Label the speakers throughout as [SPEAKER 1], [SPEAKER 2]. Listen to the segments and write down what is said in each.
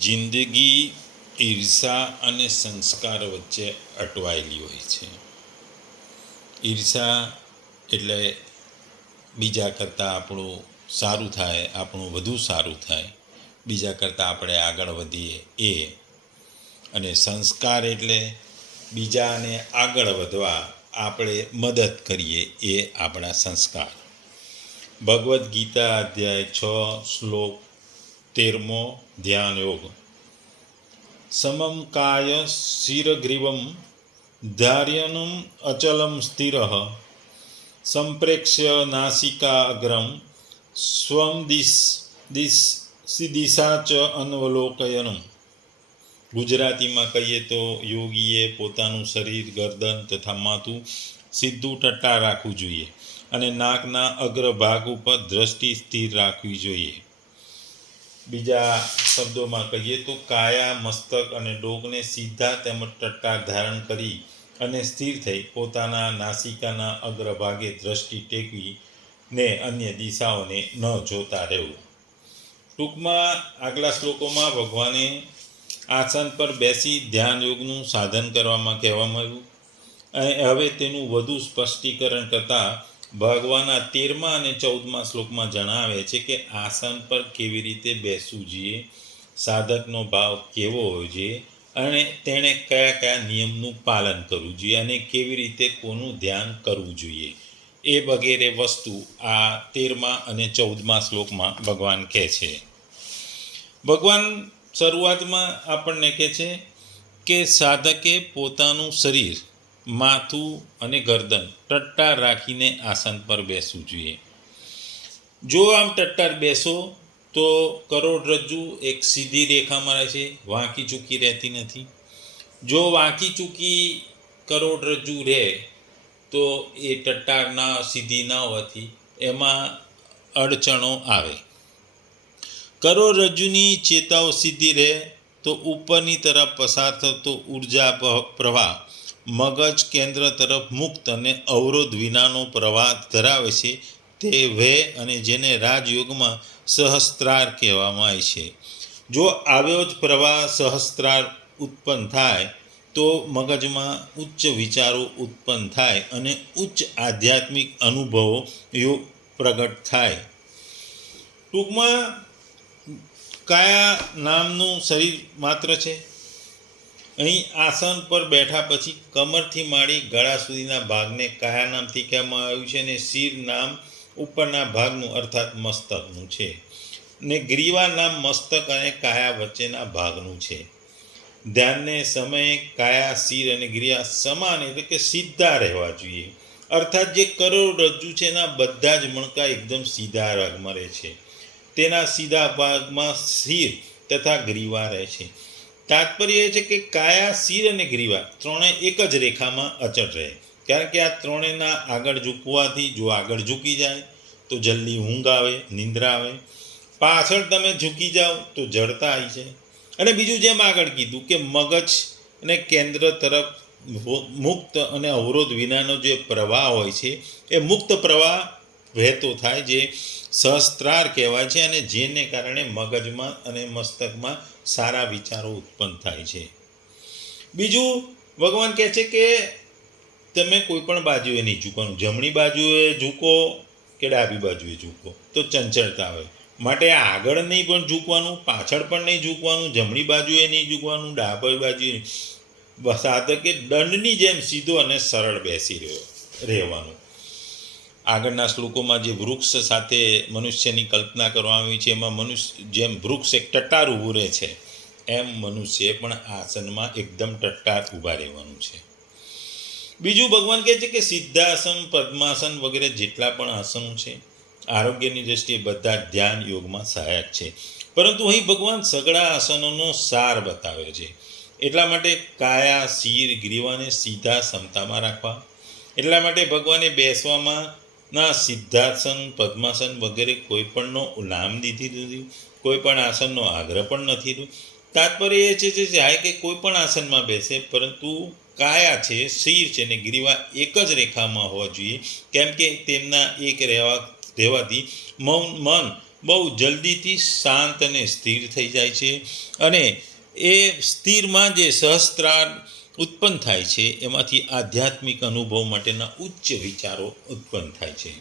[SPEAKER 1] જિંદગી, ઈર્ષા અને સંસ્કાર વચ્ચે અટવાયેલી હોય છે. ઈર્ષા એટલે બીજા કરતાં આપણું સારું થાય, આપણું વધુ સારું થાય. બીજા કરતાં આપણે આગળ વધીએ એ. અને સંસ્કાર એટલે બીજાને આગળ વધવા આપણે મદદ કરીએ એ આપણા સંસ્કાર. ભગવદ્ ગીતા અધ્યાય છ શ્લોક તેરમો ધ્યાન યોગ સમમ કાય શિરગ્રીવમ ધાર્યનું અચલમ સ્થિર સંપ્રેક્ષ્ય નાસિકા અગ્રમ સ્વમ દિશ દિશ ચ અનવલોકયનમ ગુજરાતીમાં કહીએ તો યોગીએ પોતાનું શરીર ગરદન તથા માથું સીધું ટટ્ટા રાખવું જોઈએ અને નાકના અગ્રભાગ ઉપર દ્રષ્ટિ સ્થિર રાખવી જોઈએ। બીજા શબ્દોમાં કહીએ તો કાયા, મસ્તક અને ડોકને સીધા તેમજ ટટ્ટા ધારણ કરી અને સ્થિર થઈ પોતાના નાસિકાના અગ્રભાગે દ્રષ્ટિ ટેકવી ને અન્ય દિશાઓને ન જોતા રહેવું. ટૂંકમાં આગલા શ્લોકોમાં ભગવાને આસન પર બેસી ધ્યાન યોગનું સાધન કરવામાં કહેવામાં આવ્યું. અને હવે તેનું વધુ સ્પષ્ટીકરણ કરતાં ભગવાનના તેરમા અને ચૌદમા શ્લોકમાં જણાવે છે કે આસન પર કેવી રીતે બેસવું જોઈએ, સાધકનો ભાવ કેવો હોવો જોઈએ અને તેણે કયા કયા નિયમનું પાલન કરવું જોઈએ અને કેવી રીતે કોનું ધ્યાન કરવું જોઈએ. એ વગેરે વસ્તુ આ તેરમા અને ચૌદમા શ્લોકમાં ભગવાન કહે છે. ભગવાન શરૂઆતમાં આપણને કહે છે કે સાધકે પોતાનું શરીર માથું અને ગરદન ટટ્ટાર રાખીને આસન પર બેસવું જોઈએ. જો આમ ટટ્ટાર બેસો, તો કરોડરજ્જુ એક સીધી રેખામાં રહે છે, વાંકી ચૂકી રહેતી નથી. જો વાંકી ચૂકી કરોડરજ્જુ રહે, તો એ ટટ્ટાર ના, સીધી ન હોવાથી એમાં અડચણો આવે. કરોડરજ્જુની ચેતાઓ સીધી રહે, તો ઉપરની તરફ પસાર થતો ઊર્જા પ્રવાહ મગજ કેન્દ્ર તરફ મુક્ત અને અવરોધ વિનાનો પ્રવાહ ધરાવે છે, તે વે અને જેને રાજયોગમાં સહસ્ત્રાર કહેવામાં આવે છે. જો આવ્યો જ પ્રવાહ સહસ્ત્રાર ઉત્પન્ન થાય, તો મગજમાં ઉચ્ચ વિચારો ઉત્પન્ન થાય અને ઉચ્ચ આધ્યાત્મિક અનુભવો યોગ પ્રગટ થાય. ટૂંકમાં કયા નામનું શરીર માત્ર છે? અહીં આસન પર બેઠા પછી કમરથી માંડી ગળા સુધીના ભાગને કયા નામથી કહેવામાં આવ્યું છે અને શિર નામ ઉપરના ભાગનું અર્થાત મસ્તકનું છે. ને ગ્રીવા નામ મસ્તક અને કાયા વચ્ચેના ભાગનું છે. ધ્યાનને સમયે કાયા, શિર અને ગ્રીવા સમાન એટલે કે સીધા રહેવા જોઈએ. અર્થાત જે કરોડરજ્જુ છે એના બધા જ મણકા એકદમ સીધા ભાગમાં રહે છે. તેના સીધા ભાગમાં શિર તથા ગ્રીવા રહે છે. તાત્પર્ય એ છે કે કાયા, શિર અને ગ્રીવા ત્રણે એક જ રેખામાં અચળ રહે. કારણ કે આ ત્રણેયના આગળ ઝૂકવાથી જો આગળ ઝૂકી જાય, તો જલ્દી ઊંઘ આવે, નિંદ્રા આવે. પાછળ તમે ઝૂકી જાઓ, તો જડતા આવી જાય. અને બીજું જેમ આગળ કીધું કે મગજ અને કેન્દ્ર તરફ મુક્ત અને અવરોધ વિનાનો જે પ્રવાહ હોય છે, એ મુક્ત પ્રવાહ વહેતો થાય જે સહસ્ત્રાર કહેવાય છે અને જેને કારણે મગજમાં અને મસ્તકમાં સારા વિચારો ઉત્પન્ન થાય છે. બીજું, ભગવાન કહે છે કે તમે કોઈ પણ બાજુએ નહીં ઝૂકવાનું. જમણી બાજુએ ઝૂકો કે ડાબી બાજુએ ઝૂકો. તો ચંચળતા આવે માટે આગળ નહીં પણ ઝૂકવાનું, પાછળ પણ નહીં ઝૂકવાનું, જમણી બાજુએ નહીં ઝૂકવાનું, ડાબી બાજુએ સાધકે દંડની જેમ સીધો અને સરળ બેસી રહ્યો રહેવાનું. આગળના શ્લોકોમાં જે વૃક્ષ સાથે મનુષ્યની કલ્પના કરવામાં આવી છે, એમાં મનુષ્ય, જેમ વૃક્ષ એક ટટ્ટાર ઊભું રહે છે, એમ મનુષ્ય પણ આસનમાં એકદમ ટટ્ટાર ઊભા રહેવાનું છે. બીજું ભગવાન કહે છે કે સિદ્ધાસન, પદ્માસન વગેરે જેટલા પણ આસનો છે, આરોગ્યની દ્રષ્ટિએ બધા ધ્યાન યોગમાં સહાયક છે. પરંતુ અહીં ભગવાન સગળા આસનોનો સાર બતાવે છે. એટલા માટે કાયા, શિર, ગ્રીવાને સીધા ક્ષમતામાં રાખવા. એટલા માટે ભગવાને બેસવામાં ના, સિદ્ધાસન, પદ્માસન વગેરે કોઈપણનો નામ દીધી દીધું કોઈ પણ આસનનો આગ્રહ પણ નથી તાત્પર્ય એ છે કે જાય કે કોઈ પણ આસનમાં બેસે, પરંતુ કાયા છે, શિર છે ને ગ્રીવા એક જ રેખામાં હોવા જોઈએ. કેમ કે તેમના એક રહેવા રહેવાથી મૌન, મન બહુ જલ્દીથી શાંત અને સ્થિર થઈ જાય છે. અને એ સ્થિરમાં જે સહસ્ત્રાર ઉત્પન્ન થાય છે, એમાંથી આધ્યાત્મિક અનુભવ માટેના ઉચ્ચ વિચારો ઉત્પન્ન થાય છે.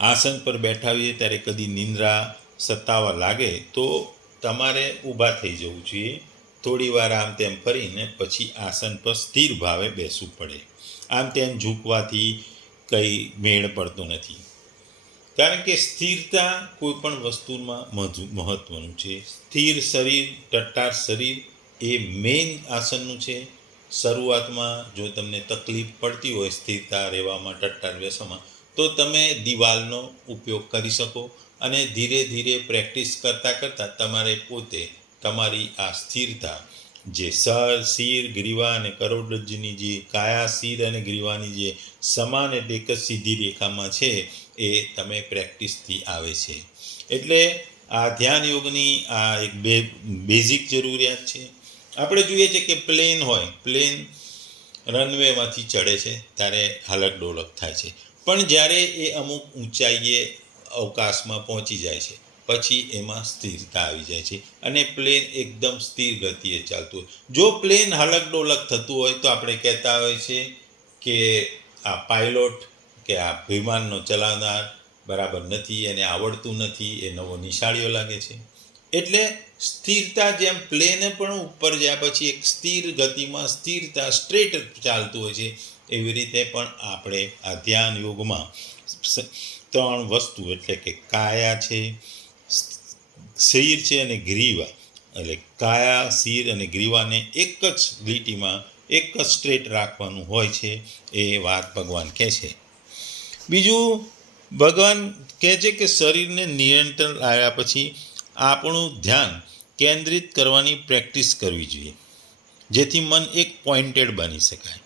[SPEAKER 1] આસન પર બેઠા હોઈએ ત્યારે કદી નિંદ્રા સત્તાવા લાગે તો તમારે ઊભા થઈ જવું જોઈએ. થોડી વાર આમ તેમ ફરીને પછી આસન પર સ્થિર ભાવે બેસવું પડે. આમ તેમ ઝૂકવાથી કંઈ મેળ પડતો નથી. કારણ કે સ્થિરતા કોઈ પણ વસ્તુમાં મહત્વનું છે. સ્થિર શરીર, ટટ્ટાર શરીર એ મેઇન આસનનું છે. શરૂઆતમાં જો તમને તકલીફ પડતી હોય સ્થિરતા રહેવામાં, ટટ્ટાર વ્યસમાં તો તમે દિવાલનો ઉપયોગ કરી શકો અને ધીરે ધીરે પ્રેક્ટિસ કરતાં કરતાં તમારે પોતે તમારી આ સ્થિરતા, જે સર, શિર, ગ્રીવા અને કરોડરજ્જુની જે કાયા, શિર અને ગ્રીવાની જે સમાન એટલે એક સીધી રેખામાં છે, એ તમે પ્રેક્ટિસથી આવે છે. એટલે આ ધ્યાન યોગની આ એક બે બેઝિક જરૂરિયાત છે. આપણે જોઈએ છે કે પ્લેન હોય, પ્લેન રનવેમાંથી ચડે છે, ત્યારે હાલક ડોલક થાય છે. પણ જ્યારે એ અમુક ઊંચાઈએ અવકાશમાં પહોંચી જાય છે, પછી એમાં સ્થિરતા આવી જાય છે અને પ્લેન એકદમ સ્થિર ગતિએ ચાલતું હોય. જો પ્લેન હલક ડોલક થતું હોય તો આપણે કહેતા હોય છે કે આ પાયલોટ, કે આ વિમાનનો ચલાવનાર બરાબર નથી, એને આવડતું નથી, એ નવો નિશાળીઓ લાગે છે. એટલે સ્થિરતા જેમ પ્લેને પણ ઉપર જ્યાં, પછી એક સ્થિર ગતિમાં સ્થિરતા સ્ટ્રેટ ચાલતું હોય છે. એવી રીતે પણ આપણે આ ધ્યાન યોગમાં ત્રણ વસ્તુ એટલે કે કાયા છે શિર છે અને ગ્રીવા. એટલે કાયા, શિર અને ગ્રીવાને એક જ લીટીમાં એક જ સ્ટ્રેટ રાખવાનું હોય છે, એ વાત ભગવાન કહે છે. બીજું, ભગવાન કહે છે કે શરીરને નિયંત્રણ આવ્યા પછી આપણું ધ્યાન કેન્દ્રિત કરવાની પ્રેક્ટિસ કરવી જોઈએ, જેથી મન એક પોઈન્ટેડ બની શકાય.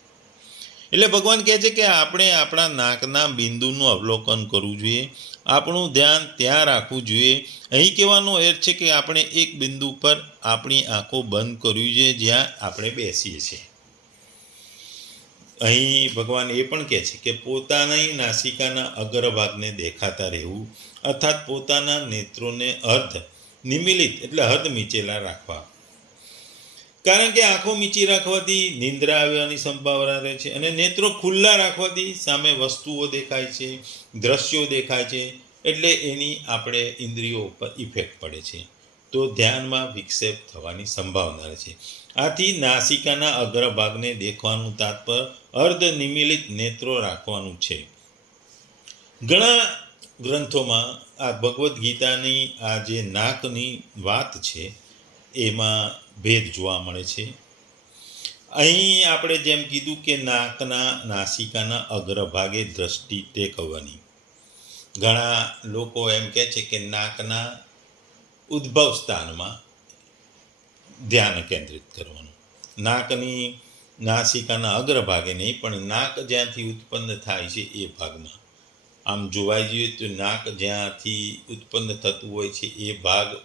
[SPEAKER 1] એટલે ભગવાન કહે છે કે આપણે આપણા નાકના બિંદુનું અવલોકન કરવું જોઈએ, આપણું ધ્યાન ત્યાં રાખવું જોઈએ. અહીં કહેવાનો અર્થ છે કે આપણે એક બિંદુ પર આપણી આંખો બંધ કરવી જોઈએ, જ્યાં આપણે બેસીએ છીએ. અહીં ભગવાન એ પણ કહે છે કે પોતાની નાસિકાના અગ્રભાગને દેખાતા રહેવું, અર્થાત પોતાના નેત્રોને અર્ધ નિમિલિત એટલે હદ મીચેલા રાખવા. કારણ કે આંખો મીચી રાખવાથી નિંદ્રા આવવાની સંભાવના રહે છે અને નેત્રો ખુલ્લા રાખવાથી સામે વસ્તુઓ દેખાય છે, દ્રશ્યો દેખાય છે, એટલે એની આપણે ઇન્દ્રિયો ઉપર ઇફેક્ટ પડે છે. તો ધ્યાનમાં વિક્ષેપ થવાની સંભાવના રહે છે. આથી નાસિકાના અગ્રભાગને દેખવાનું તાત્પર અર્ધ નિમિલિત નેત્રો રાખવાનું છે. ઘણા ગ્રંથોમાં આ ભગવદ્ ગીતાની આ જે નાકની વાત છે, એમાં ભેદ જોવા મળે છે. અહીં આપણે જેમ કીધું કે નાકના નાસિકાના અગ્રભાગે દ્રષ્ટિ ટેકવવાની. ઘણા લોકો એમ કહે છે કે નાકના ઉદ્ભવ સ્થાનમાં ધ્યાન કેન્દ્રિત કરવાનું. નાકની નાસિકાના અગ્રભાગે નહીં, પણ નાક જ્યાંથી ઉત્પન્ન થાય છે એ ભાગમાં. આમ જોવાઈ જોઈએ તો નાક જ્યાંથી ઉત્પન્ન થતું હોય છે, એ ભાગ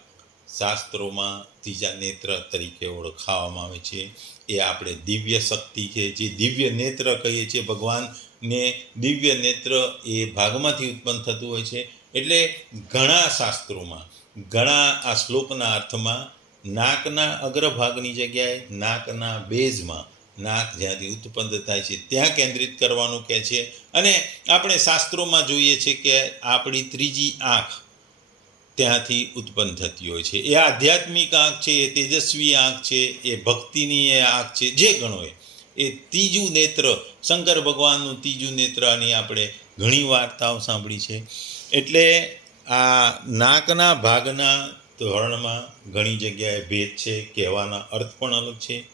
[SPEAKER 1] શાસ્ત્રોમાં ત્રીજા નેત્ર તરીકે ઓળખાવામાં આવે છે. એ આપણે દિવ્ય શક્તિ છે. જે દિવ્ય નેત્ર કહીએ છીએ ભગવાનને, દિવ્ય નેત્ર એ ભાગમાંથી ઉત્પન્ન થતું હોય છે. એટલે ઘણા શાસ્ત્રોમાં, ઘણા આ શ્લોકના અર્થમાં નાકના અગ્રભાગની જગ્યાએ, નાકના બેઝમાં નાક જ્યાંથી ઉત્પન્ન થાય છે, ત્યાં કેન્દ્રિત કરવાનું કહે છે. અને આપણે શાસ્ત્રોમાં જોઈએ છે કે આપણી ત્રીજી આંખ ત્યાંથી ઉત્પન્ન થતી હોય છે. એ આધ્યાત્મિક આંખ છે, એ તેજસ્વી આંખ છે, એ ભક્તિની એ આંખ છે, જે ગણો એ. એ ત્રીજું નેત્ર, શંકર ભગવાનનું ત્રીજું નેત્ર અને આપણે ઘણી વાર્તાઓ સાંભળી છે. એટલે આ નાકના ભાગના ધોરણમાં ઘણી જગ્યાએ ભેદ છે, કહેવાના અર્થ પણ અલગ છે.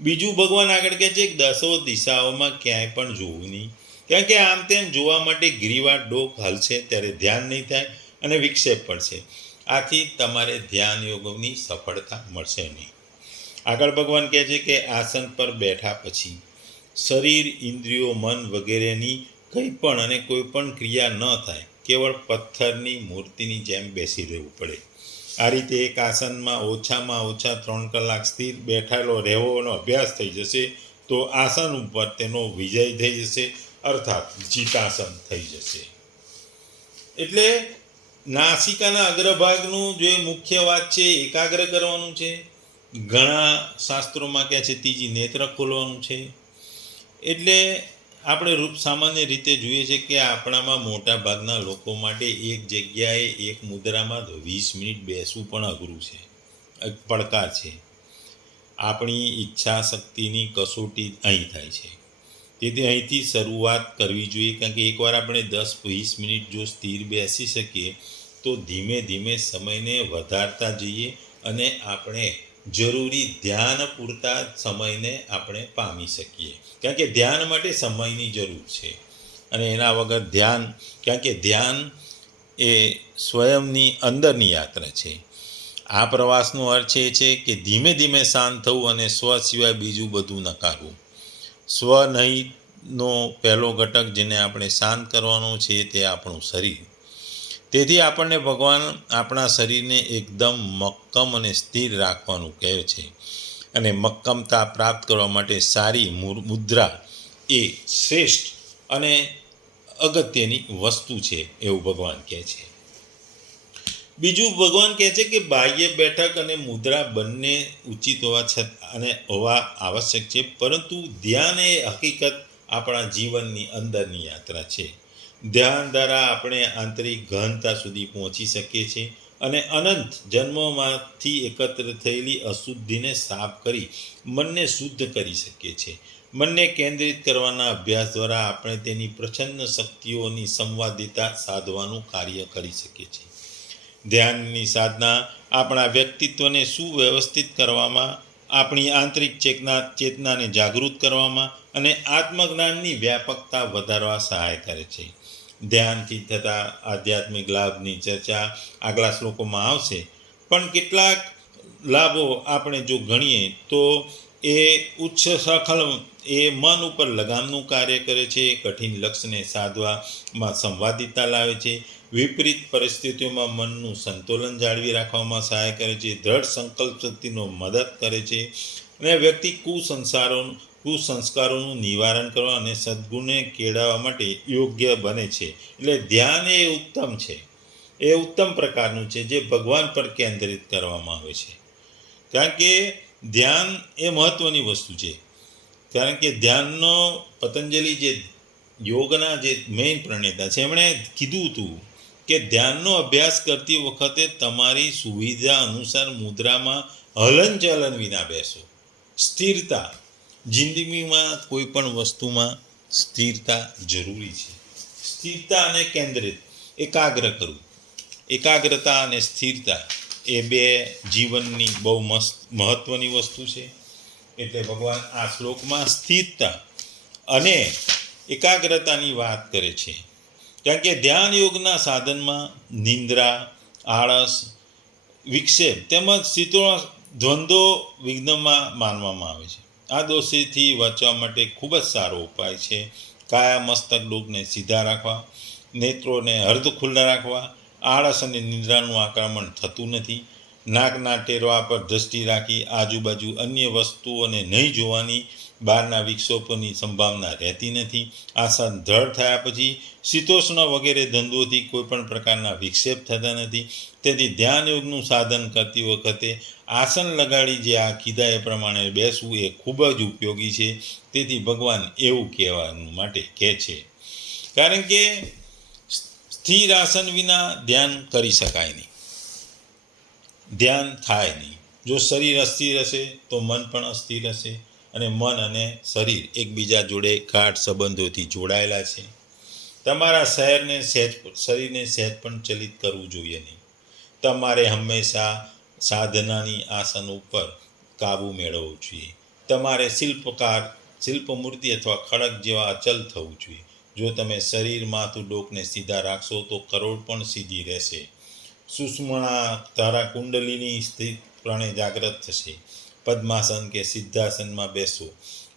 [SPEAKER 1] બીજું ભગવાન આગળ કહે છે કે દસો દિશાઓમાં ક્યાંય પણ જોવું નહીં. કારણ કે આમ તેમ જોવા માટે ગ્રીવા ડોક હલશે, ત્યારે ધ્યાન નહીં થાય અને વિક્ષેપ પડશે આથી તમારે ધ્યાન યોગની સફળતા મળશે નહીં. આગળ ભગવાન કહે છે કે આસન પર બેઠા પછી શરીર, ઇન્દ્રિયો, મન વગેરેની કંઈ પણ અને કોઈ પણ ક્રિયા ન થાય, કેવળ પથ્થરની મૂર્તિની જેમ બેસી રહેવું પડે. આ રીતે એક આસનમાં ઓછામાં ઓછા ત્રણ કલાક સ્થિર બેઠેલો રહેવાનો અભ્યાસ થઈ જશે તો આસન ઉપર તેનો વિજય થઈ જશે, અર્થાત જીતાસન થઈ જશે. એટલે નાસિકાના અગ્રભાગનું જે મુખ્ય વાત છે, એકાગ્ર કરવાનું છે. ઘણા શાસ્ત્રોમાં કહે છે, ત્રીજી નેત્ર ખોલવાનું છે. એટલે આપણે રૂપ સામાન્ય રીતે જોઈએ છે કે આપણામાં મોટા ભાગના લોકો માટે એક જગ્યાએ એક મુદ્રામાં વીસ મિનિટ બેસવું પણ અઘરું છે પડકાર છે. આપણી ઈચ્છા શક્તિની કસોટી અહીં થાય છે. તેથી અહીંથી શરૂઆત કરવી જોઈએ કારણ કે એકવાર આપણે દસ વીસ મિનિટ જો સ્થિર બેસી શકીએ તો ધીમે ધીમે સમયને વધારતા જઈએ અને આપણે જરૂરી ધ્યાન પૂરતા સમયને આપણે પામી શકીએ. કારણ કે ધ્યાન માટે સમયની જરૂર છે. અને એના વગર ધ્યાન, કારણ કે ધ્યાન એ સ્વયંની અંદરની યાત્રા છે. આ પ્રવાસનો અર્થ એ છે કે ધીમે ધીમે શાંત થવું અને સ્વ સિવાય બીજું બધું નકારવું. સ્વ નહીંનો પહેલો ઘટક જેને આપણે શાંત કરવાનો છે તે આપણું શરીર. તેથી આપણને ભગવાન આપણા શરીરને એકદમ મક્કમ અને સ્થિર રાખવાનું કહે છે. અને મક્કમતા પ્રાપ્ત કરવા માટે સારી મુદ્રા એ શ્રેષ્ઠ અને અગત્યની વસ્તુ છે એવું ભગવાન કહે છે. બીજું ભગવાન કહે છે કે બાહ્ય બેઠક અને મુદ્રા બંને ઉચિત હોવા છતાં, અને હોવા આવશ્યક છે, પરંતુ ધ્યાન એ હકીકત આપણા જીવનની અંદરની યાત્રા છે. ધ્યાન દ્વારા આપણે આંતરિક ગહનતા સુધી પહોંચી શકીએ છીએ અને અનંત જન્મોમાંથી એકત્ર થયેલી અશુદ્ધિને સાફ કરી મનને શુદ્ધ કરી શકીએ છીએ. મનને કેન્દ્રિત કરવાના અભ્યાસ દ્વારા આપણે તેની પ્રચંડ શક્તિઓની સંવાદિતા સાધવાનું કાર્ય કરી શકીએ છીએ. ધ્યાનની સાધના આપણા વ્યક્તિત્વને સુવ્યવસ્થિત કરવામાં, આપણી આંતરિક ચેતના, ચેતનાને જાગૃત કરવામાં અને આત્મજ્ઞાનની વ્યાપકતા વધારવા સહાય કરે છે. ધ્યાનથી થતા આધ્યાત્મિક લાભની ચર્ચા આગલા શ્લોકોમાં આવશે. પણ કેટલાક લાભો આપણે જો ગણીએ તો એ ઉચ્ચ સખલ એ મન ઉપર લગામનું કાર્ય કરે છે, કઠિન લક્ષ્યને સાધવામાં સંવાદિતા લાવે છે, વિપરીત પરિસ્થિતિઓમાં મનનું સંતુલન જાળવી રાખવામાં સહાય કરે છે, દ્રઢ સંકલ્પ શક્તિનો મદદ કરે છે અને વ્યક્તિ કુસંસારો કુસંસ્કારોનું નિવારણ કરવા અને સદ્ગુણને કેળવવા માટે યોગ્ય બને છે. એટલે ધ્યાન એ ઉત્તમ છે. એ ઉત્તમ પ્રકારનું છે જે ભગવાન પર કેન્દ્રિત કરવામાં આવે છે. કારણ કે ધ્યાન એ મહત્ત્વની વસ્તુ છે. કારણ કે ધ્યાનનો પતંજલિ જે યોગના જે મેઇન પ્રણેતા છે, એમણે કીધું હતું કે ધ્યાનનો અભ્યાસ કરતી વખતે તમારી સુવિધા અનુસાર મુદ્રામાં હલનચલન વિના બેસો. સ્થિરતા. જિંદગીમાં કોઈ પણ વસ્તુમાં સ્થિરતા જરૂરી છે. સ્થિરતા અને કેન્દ્રિત, એકાગ્ર કરવું. એકાગ્રતા અને સ્થિરતા એ બે જીવનની બહુ મસ્ત મહત્ત્વની વસ્તુ છે. એટલે ભગવાન આ શ્લોકમાં સ્થિરતા અને એકાગ્રતાની વાત કરે છે. કારણ કે ધ્યાન યોગના સાધનમાં નિંદ્રા, આળસ, વિક્ષેપ તેમજ શીતોળ દ્વંદ્વો વિઘ્નમાં માનવામાં આવે છે. આ દોષીથી વાંચવા માટે ખૂબ જ સારો ઉપાય છે. કાયા મસ્તક ડૂબને સીધા રાખવા, નેત્રોને અર્ધ ખુલ્લા રાખવા, આળસ અને નિંદ્રાનું આક્રમણ થતું નથી. નાકના ટેરવા પર દ્રષ્ટિ રાખી આજુબાજુ અન્ય વસ્તુઓને નહીં જોવાની બહારના વિક્ષોપોની સંભાવના રહેતી નથી. આસન દ્રઢ થયા પછી શીતોષ્ણ વગેરે ધંધોથી કોઈ પણ પ્રકારના વિક્ષેપ થતા નથી. તેથી ધ્યાન યોગનું સાધન કરતી વખતે આસન લગાડી જે આ કીધા એ પ્રમાણે બેસવું એ ખૂબ જ ઉપયોગી છે. તેથી ભગવાન એવું કહેવાનું માટે કહે છે. કારણ કે સ્થિર આસન વિના ધ્યાન કરી શકાય નહીં. ધ્યાન થાય નહીં. જો શરીર અસ્થિર હશે તો મન પણ અસ્થિર હશે. અને મન અને શરીર એકબીજા જોડે ગાઢ સંબંધોથી જોડાયેલા છે. તમારા શહેરને સહેજ શરીરને સહેજ પણ ચલિત કરવું જોઈએ નહીં. તમારે હંમેશા સાધનાની આસન ઉપર કાબૂ મેળવવો જોઈએ. તમારે શિલ્પકાર, શિલ્પમૂર્તિ અથવા ખડક જેવા અચલ થવું જોઈએ. જો તમે શરીર માથું ડોકને સીધા રાખશો તો કરોડ પણ સીધી રહેશે. સુષ્મણા તારા કુંડલીની સ્થિતપણે જાગૃત થશે. પદ્માસન કે સિદ્ધાસનમાં બેસો.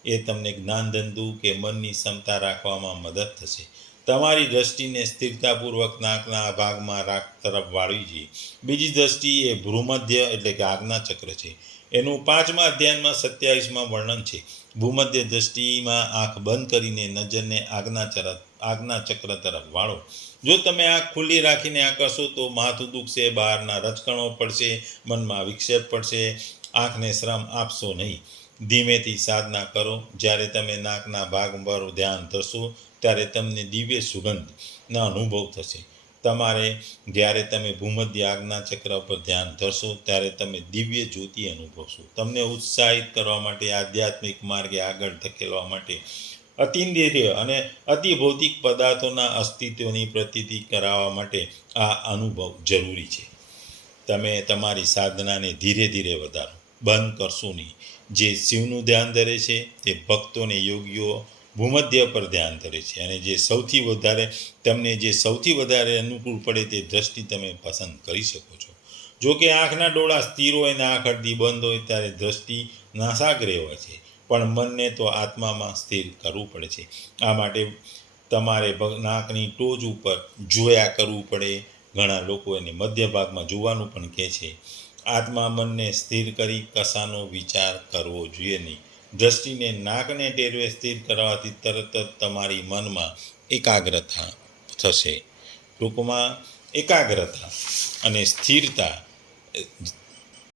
[SPEAKER 1] એ તમને જ્ઞાનધંધુ કે મનની ક્ષમતા રાખવામાં મદદ થશે. તમારી દ્રષ્ટિને સ્થિરતાપૂર્વક નાકના ભાગમાં રાખ તરફ વાળવી જોઈએ. બીજી દ્રષ્ટિ એ ભૂમધ્ય એટલે કે આજ્ઞા ચક્ર છે. એનું પાંચમા અધ્યાયમાં સત્યાવીસમાં વર્ણન છે. ભૂમધ્ય દ્રષ્ટિમાં આંખ બંધ કરીને નજરને આજ્ઞા ચર, આજ્ઞા ચક્ર તરફ વાળો. જો તમે આંખ ખુલ્લી રાખીને આ કરશો તો માથું દુખશે, બહારના રચકણો પડશે, મનમાં વિક્ષેપ પડશે આંખને શ્રમ આપશો નહીં. ધીમેથી સાધના કરો. જ્યારે તમે નાકના ભાગ પર ધ્યાન ધરશો, ત્યારે તમને દિવ્ય સુગંધનો અનુભવ થશે. તમારે જ્યારે તમે ભૂમધ્ય આજ્ઞા ચક્ર પર ધ્યાન ધરશો, ત્યારે તમે દિવ્ય જ્યોતિ અનુભવશો. તમને ઉત્સાહિત કરવા માટે, આધ્યાત્મિક માર્ગે આગળ ધકેલવા માટે અતિન્દ્રિય અને અતિભૌતિક પદાર્થોના અસ્તિત્વની પ્રતીતિ કરાવવા માટે આ અનુભવ જરૂરી છે. તમે તમારી સાધનાને ધીરે ધીરે વધારો. બંધ કરશું નહીં. જે શિવનું ધ્યાન ધરે છે, તે ભક્તોને યોગીઓ ભૂમધ્ય પર ધ્યાન ધરે છે. અને જે સૌથી વધારે, તમને જે સૌથી વધારે અનુકૂળ પડે તે દ્રષ્ટિ તમે પસંદ કરી શકો છો. જો કે આંખના ડોળા સ્થિર હોય અને આંખ અડધી બંધ હોય, ત્યારે દ્રષ્ટિ નાસાગ્રહ હોય છે. પણ મનને તો આત્મામાં સ્થિર કરવું પડે છે. આ માટે તમારે નાકની ટોચ ઉપર જોયા કરવું પડે. ઘણા લોકો એને મધ્ય ભાગમાં જોવાનું પણ કહે છે. આત્મા મનને સ્થિર કરી કશાનો વિચાર કરવો જોઈએ નહીં. દ્રષ્ટિને નાકને ટેરવે સ્થિર કરવાથી તરત જ તમારી મનમાં એકાગ્રતા થશે. ટૂંકમાં એકાગ્રતા અને સ્થિરતા